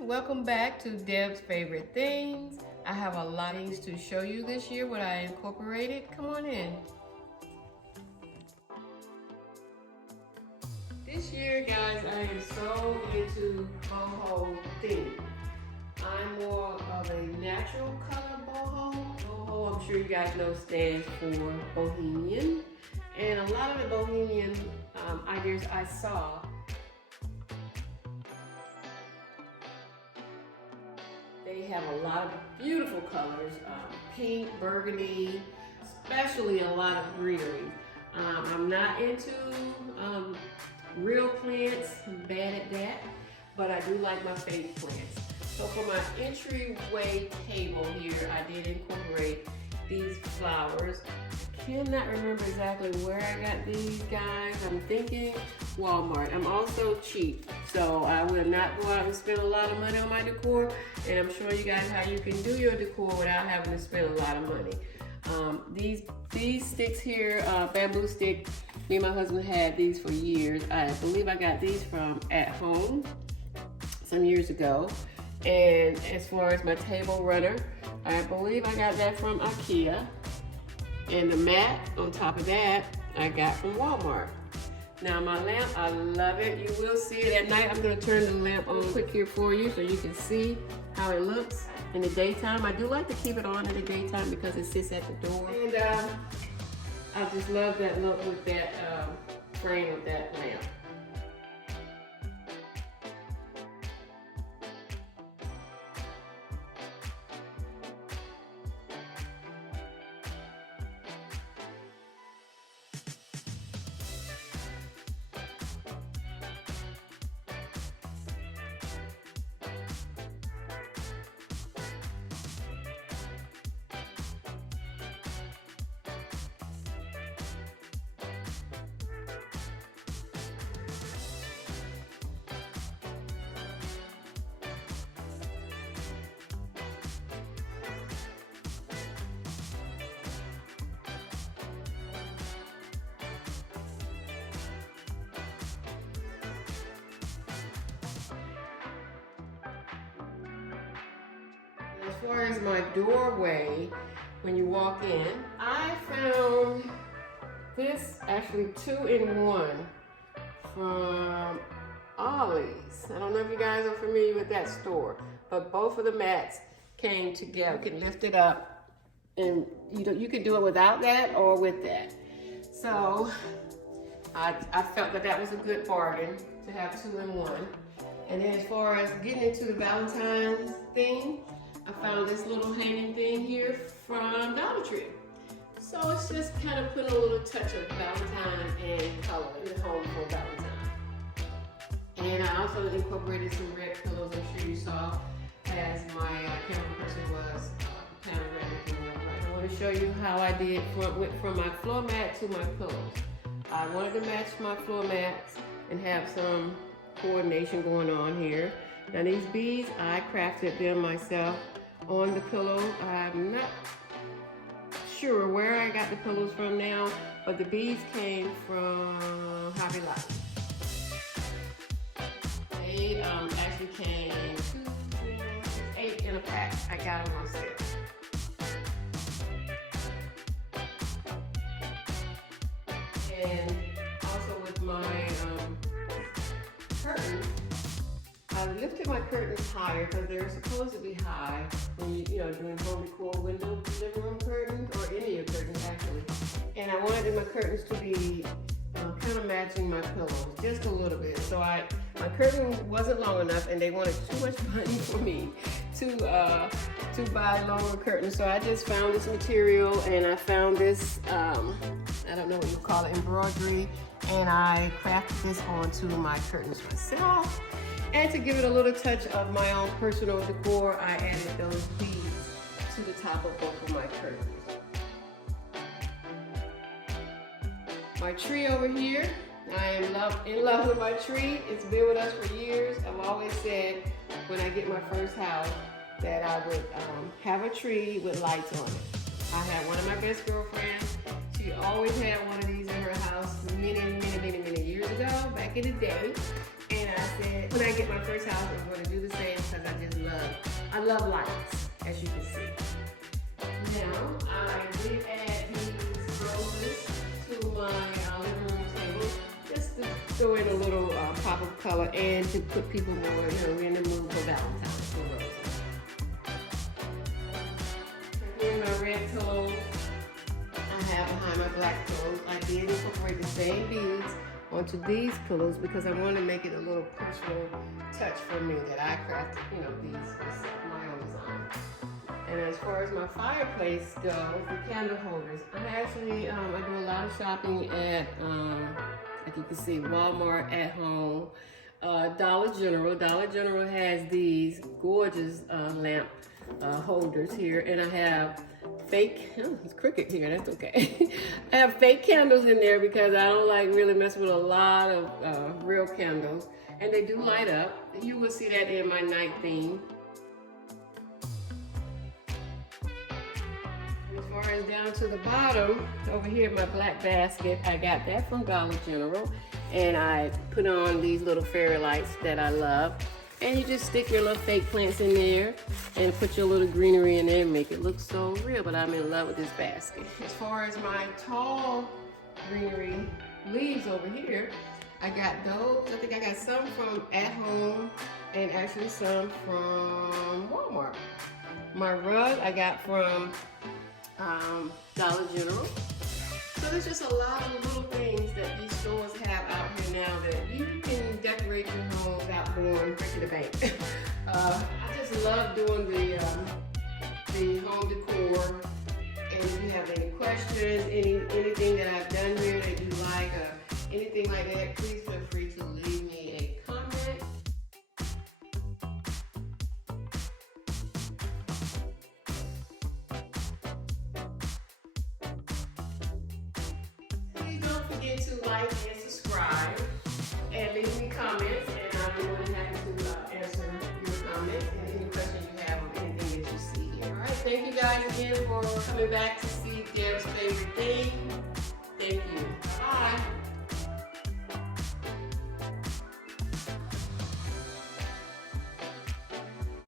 welcome back to Deb's Favorite Things. I have a lot of things to show you this year, what I incorporated. Come on in. This year, guys, I am so into boho theme. I'm more of a natural color boho. Boho, I'm sure you guys know, stands for bohemian. And a lot of the bohemian ideas I saw, they have a lot of beautiful colors, pink, burgundy, especially a lot of greenery. I'm not into real plants, I'm bad at that, but I do like my fake plants. So for my entryway table here, I did incorporate these flowers. Cannot remember exactly where I got these, guys. I'm thinking Walmart. I'm also cheap, so I will not go out and spend a lot of money on my decor, and I'm showing you guys how you can do your decor without having to spend a lot of money. These sticks here, bamboo stick, me and my husband had these for years. I believe I got these from At Home some years ago. And as far as my table runner, I believe I got that from IKEA. And the mat on top of that, I got from Walmart. Now my lamp, I love it. You will see it at night. I'm gonna turn the lamp on quick here for you so you can see how it looks in the daytime. I do like to keep it on in the daytime because it sits at the door. And I just love that look with that frame of that lamp. As far as my doorway, when you walk in, I found this actually 2-in-1 from Ollie's. I don't know if you guys are familiar with that store, but both of the mats came together. You can lift it up, and you can do it without that or with that. So I felt that was a good bargain to have 2-in-1. And then as far as getting into the Valentine's thing, I found this little hanging thing here from Dollar Tree. So it's just kind of putting a little touch of Valentine and color in the home for Valentine. And I also incorporated some red pillows. I'm sure you saw as my camera person was panoramic. I want to show you how I did went from my floor mat to my pillows. I wanted to match my floor mats and have some coordination going on here. Now these beads, I crafted them myself on the pillow. I'm not sure where I got the pillows from now, but the beads came from Hobby Lobby. They actually came 8 in a pack. I got them on sale. And also with my curtains, I lifted my curtains higher because they're supposed to be high when you're doing home decor, window, living room curtains, or any of your curtains actually. And I wanted my curtains to be kind of matching my pillows just a little bit. So my curtain wasn't long enough, and they wanted too much money for me to buy longer curtains. So I just found this material, and I found this I don't know what you call it, embroidery, and I crafted this onto my curtains myself. And to give it a little touch of my own personal decor, I added those beads to the top of both of my curtains. My tree over here, I am in love with my tree. It's been with us for years. I've always said when I get my first house that I would have a tree with lights on it. I had one of my best girlfriends. She always had one of these in her house many years ago, back in the day. And I said, when I get my first house, I'm going to do the same because I love lights, as you can see. Now, I did add these roses to my living room table, just to throw in a little pop of color and to put people more, we're in the mood for Valentine's for roses. Here are my red pillows I have behind my black pillows. I did incorporate the same beads onto these pillows because I want to make it a little personal touch for me that I crafted, this my own design. And as far as my fireplace goes, the candle holders, I actually, I do a lot of shopping at, like you can see, Walmart, At Home, Dollar General. Dollar General has these gorgeous lamp holders here, and I have fake, it's crooked here, that's okay. I have fake candles in there because I don't like really messing with a lot of real candles, and they do light up. You will see that in my night theme. As far as down to the bottom, over here, my black basket, I got that from Dollar General, and I put on these little fairy lights that I love. And you just stick your little fake plants in there and put your little greenery in there and make it look so real, but I'm in love with this basket. As far as my tall greenery leaves over here, I got those. I think I got some from At Home and actually some from Walmart. My rug I got from Dollar General. So there's just a lot of little things that these stores have out here now that you can decorate your home without going to the bank. I just love doing the home decor. And if you have any questions, anything that I've done here that you like, or anything like that, please feel free to leave me a comment. Don't forget to like and subscribe and leave me comments, and I'll be more than happy to answer your comments and any questions you have on anything that you see. All right, thank you guys again for coming back to